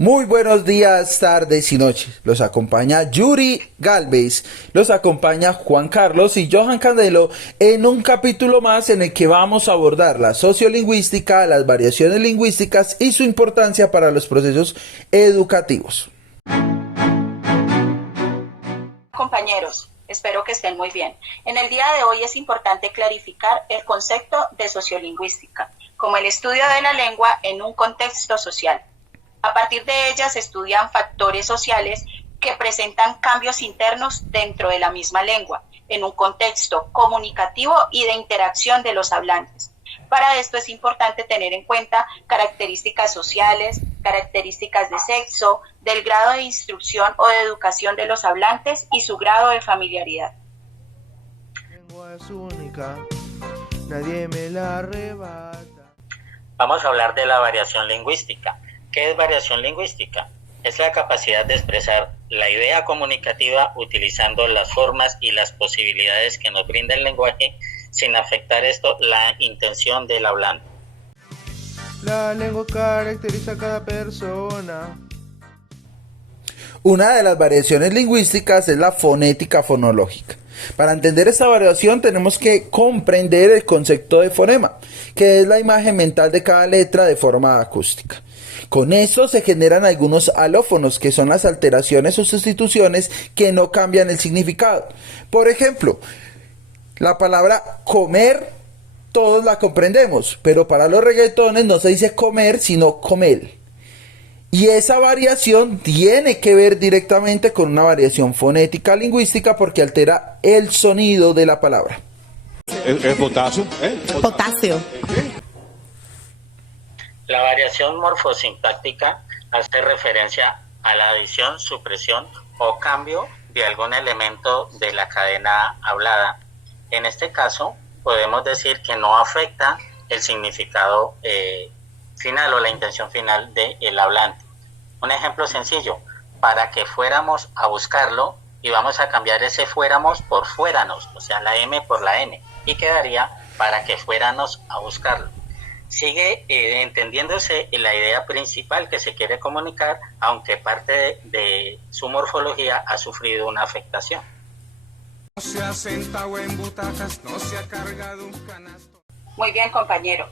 Muy buenos días, tardes y noches. Los acompaña Yuri Galvez, los acompaña Juan Carlos y Johan Candelo en un capítulo más en el que vamos a abordar la sociolingüística, las variaciones lingüísticas y su importancia para los procesos educativos. Compañeros, espero que estén muy bien. En el día de hoy es importante clarificar el concepto de sociolingüística, como el estudio de la lengua en un contexto social. A partir de ella se estudian factores sociales que presentan cambios internos dentro de la misma lengua, en un contexto comunicativo y de interacción de los hablantes. Para esto es importante tener en cuenta características sociales, características de sexo, del grado de instrucción o de educación de los hablantes y su grado de familiaridad. La lengua es única, nadie me la arrebata. Vamos a hablar de la variación lingüística. ¿Qué es variación lingüística? Es la capacidad de expresar la idea comunicativa utilizando las formas y las posibilidades que nos brinda el lenguaje sin afectar esto la intención del hablante. La lengua caracteriza a cada persona. Una de las variaciones lingüísticas es la fonética fonológica. Para entender esta variación tenemos que comprender el concepto de fonema, que es la imagen mental de cada letra de forma acústica. Con esto se generan algunos alófonos, que son las alteraciones o sustituciones que no cambian el significado. Por ejemplo, la palabra comer todos la comprendemos, pero para los reggaetones no se dice comer, sino comer. Y esa variación tiene que ver directamente con una variación fonética lingüística porque altera el sonido de la palabra. ¿Es potasio? Potasio. La variación morfosintáctica hace referencia a la adición, supresión o cambio de algún elemento de la cadena hablada. En este caso, podemos decir que no afecta el significado final o la intención final del hablante. Un ejemplo sencillo, para que fuéramos a buscarlo y vamos a cambiar ese fuéramos por fuéranos, o sea, la M por la N, y quedaría para que fuéramos a buscarlo. Sigue entendiéndose la idea principal que se quiere comunicar, aunque parte de su morfología ha sufrido una afectación. No se ha sentado en butacas, no se ha cargado un canasto. Muy bien, compañero.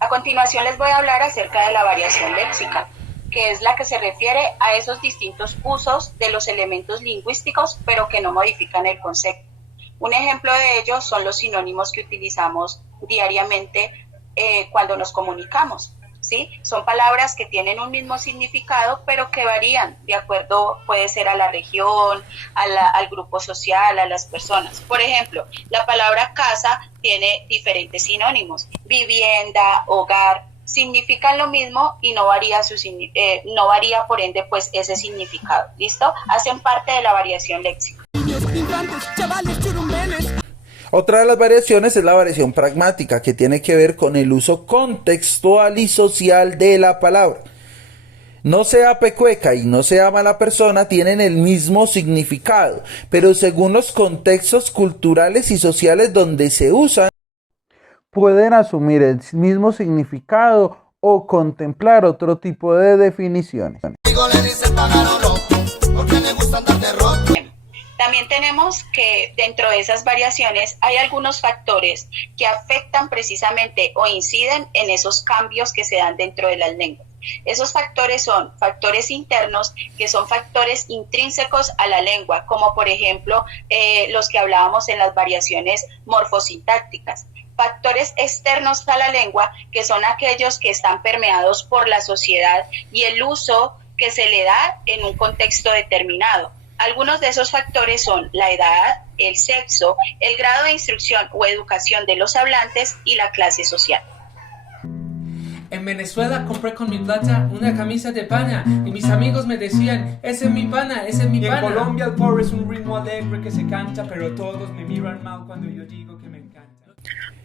A continuación les voy a hablar acerca de la variación léxica, que es la que se refiere a esos distintos usos de los elementos lingüísticos, pero que no modifican el concepto. Un ejemplo de ello son los sinónimos que utilizamos diariamente cuando nos comunicamos, ¿sí? Son palabras que tienen un mismo significado, pero que varían de acuerdo, puede ser a la región, al grupo social, a las personas. Por ejemplo, la palabra casa tiene diferentes sinónimos. Vivienda, hogar, significan lo mismo y no varía por ende pues ese significado. ¿Listo? Hacen parte de la variación léxica. Otra de las variaciones es la variación pragmática, que tiene que ver con el uso contextual y social de la palabra. No sea pecueca y no sea mala persona tienen el mismo significado, pero según los contextos culturales y sociales donde se usan, pueden asumir el mismo significado o contemplar otro tipo de definiciones. También tenemos que dentro de esas variaciones hay algunos factores que afectan precisamente o inciden en esos cambios que se dan dentro de las lenguas. Esos factores son factores internos, que son factores intrínsecos a la lengua, como por ejemplo los que hablábamos en las variaciones morfosintácticas. Factores externos a la lengua, que son aquellos que están permeados por la sociedad y el uso que se le da en un contexto determinado. Algunos de esos factores son la edad, el sexo, el grado de instrucción o educación de los hablantes y la clase social. En Venezuela compré con mi plata una camisa de pana y mis amigos me decían, ese es mi pana, ese es mi pana. Y en Colombia el pobre es un ritmo alegre que se canta, pero todos me miran mal cuando yo digo que me encanta.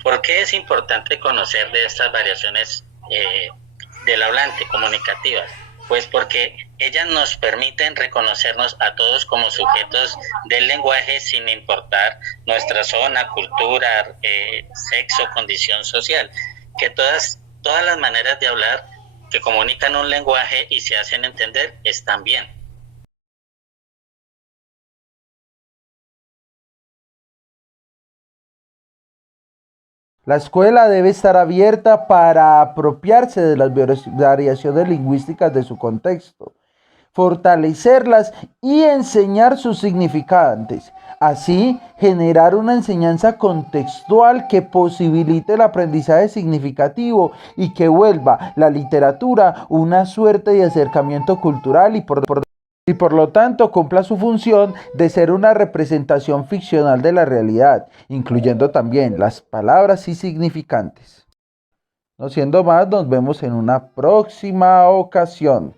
¿Por qué es importante conocer de estas variaciones del hablante comunicativas? Pues porque ellas nos permiten reconocernos a todos como sujetos del lenguaje sin importar nuestra zona, cultura, sexo, condición social, que todas las maneras de hablar que comunican un lenguaje y se hacen entender están bien. La escuela debe estar abierta para apropiarse de las variaciones lingüísticas de su contexto, fortalecerlas y enseñar sus significantes. Así, generar una enseñanza contextual que posibilite el aprendizaje significativo y que vuelva la literatura una suerte de acercamiento cultural y por lo tanto cumpla su función de ser una representación ficcional de la realidad, incluyendo también las palabras y significantes. No siendo más, nos vemos en una próxima ocasión.